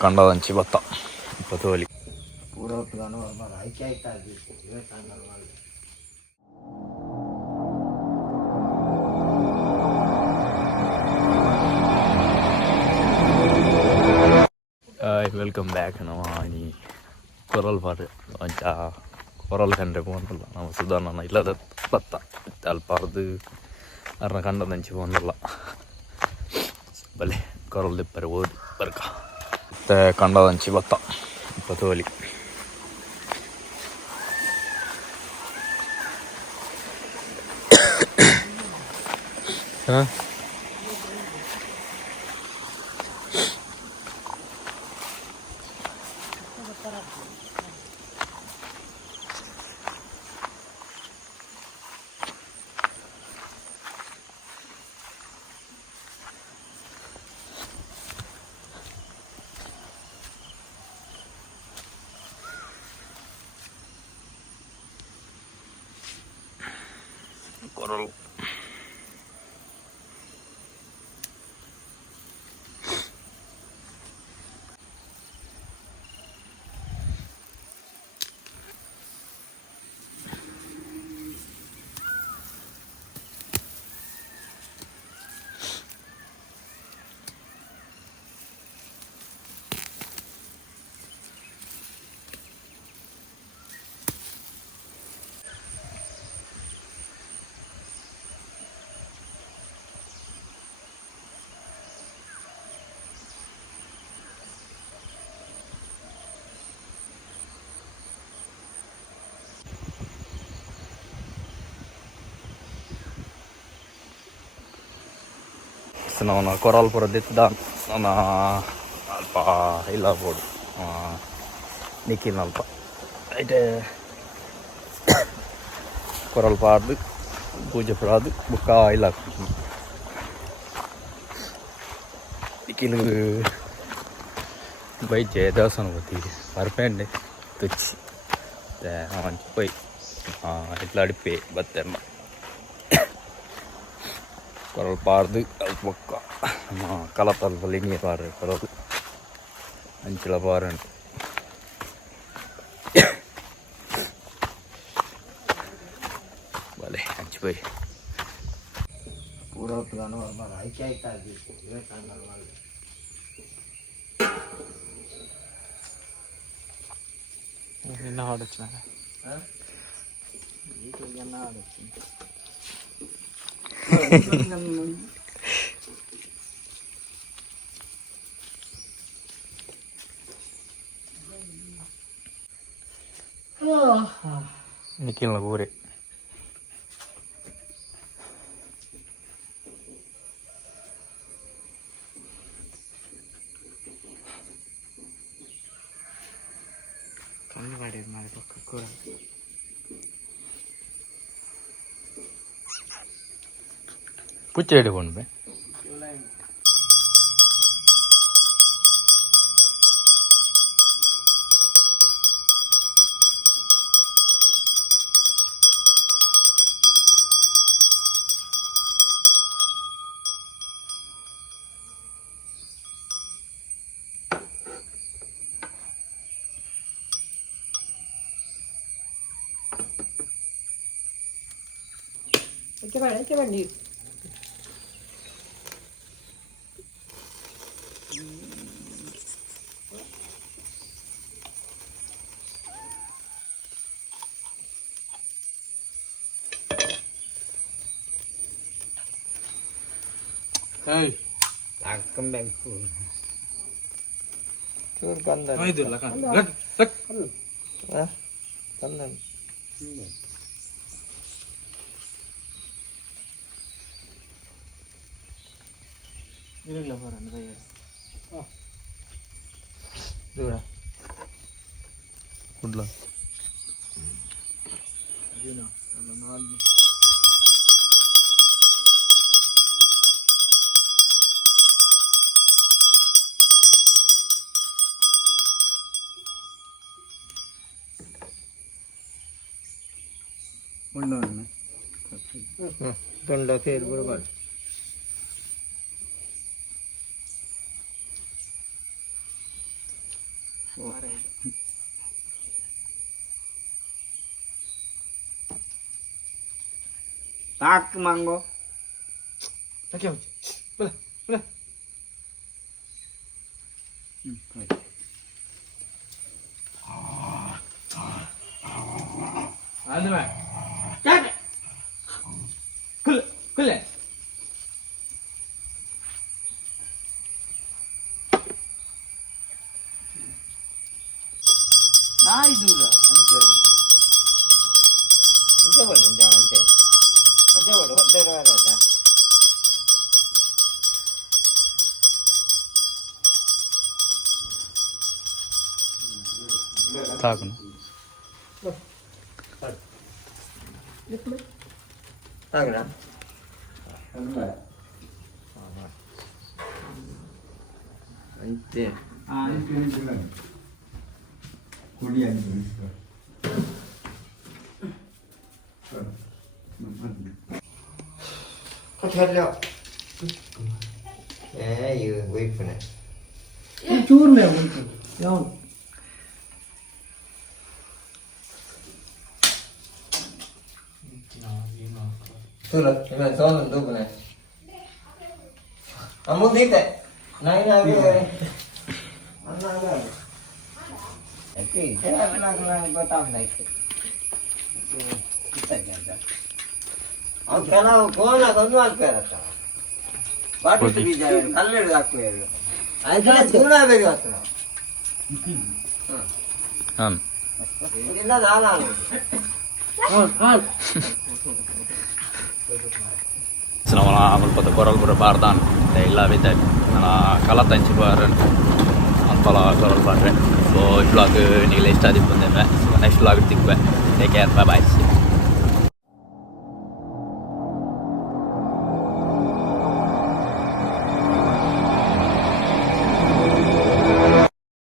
ಕಂಡದಂಚಿ ಭತ್ತ ಪತೋಲಿ welcome back ನಮ್ಮ ಈ ಕೊರಲ್ ಪಾರು ಅಂಚ ಕೊರಲ್ ಕಂಡ್ರೆ പോകുന്നില്ല ನಮ್ಮ ಸುಧಾರಣ ಇಲ್ಲದ ಭತ್ತ ಅಲ್ಪ ಅರ್ದು ಅರ್ನ ಕಂಡದಂಚಿ പോകുന്നിಲ್ಲ ಬಲೆ ಕೊರಲ್ ದಿಪ್ಪರೆ ಓದಿ ಬರ್ಕ ಮತ್ತೆ ಕಂಡದಂಚಿ ಭತ್ತ ಪತೋಲಿ ಹಾಂ ಕೊರಲ್ ನನ್ನ ಕೊರಲ್ ಪುರ ದಿತ್ತದ ನನ್ನ ಅಲ್ಪ ಇಲ್ಲ ಬೋಡು ನಿಖಿಲ್ ಅಲ್ಪ ಐಟೆ ಕೊರಲ್ ಪಾಡ್ದು ಪೂಜೆ ಪುರಾದು ಬುಕ್ಕ ಇಲ್ಲ ನಿಖಿಲ್ ಬೈಜೆ ದೇವಸ್ಥಾನ ಗೊತ್ತಿದೆ ಬರ್ಪೇಂಡೆ ತುಚ್ಚಿ ಮಂಚಿ ಪೈ ಇಟ್ಲ ಅಡಿಪೆ ಬತ್ತೆಮ್ಮ ಕೊರಲ್ ಪಾರ್ದು ಅಲ್ಪ ಬೊಕ್ಕ ಕಲಪಲ್ಲಿ ನೀರು ಪಾರು ಕೊರಲು ಅಂಚಿಲ ಪಾರುಂಟು ಬಲೆ ಹಂಚಿ ಪೈ ನಿನ್ನ ಹಾಡಚ್ಚ ನಿಖಿಲ್ನ ಊರೇ ಕಮ್ಮಿ ಮಾಡಿ ಪಕ್ಕ ಪುಚ್ಚ ಹಿಡ್ಕೊಂಡ್ರೆ ಬನ್ನಿ ಕುಡ್ಲ തൊണ്ട തേരുപാട് Tak mango. Tak ya. Boleh. Boleh. Ada mah. Cak. Kul. Kul. Nah itu lah. Hancur. Hancur boleh jangan hancur. Hancur boleh hotel ada lah. ಸಾಕು Agak. Hancur. Kau cakap. You wait for it. Curne untuk. Yang. Surat, gimana soal untuk mana? Kamu tidak? Naik lagi. Mana lagi? Oke, saya bilang bertahun lagi. Kita jangan. अब kalau कौन अनुवाद करता party तो भी जाए कल्ले रखो यार ऐसा सुना बेगा तो ಹಾಂ इतना जाना selama amal koral berbardan illa bita nana kala tanchi baran ampala koral barre so vlog ni le study punde next vlog tikwe take care bye bye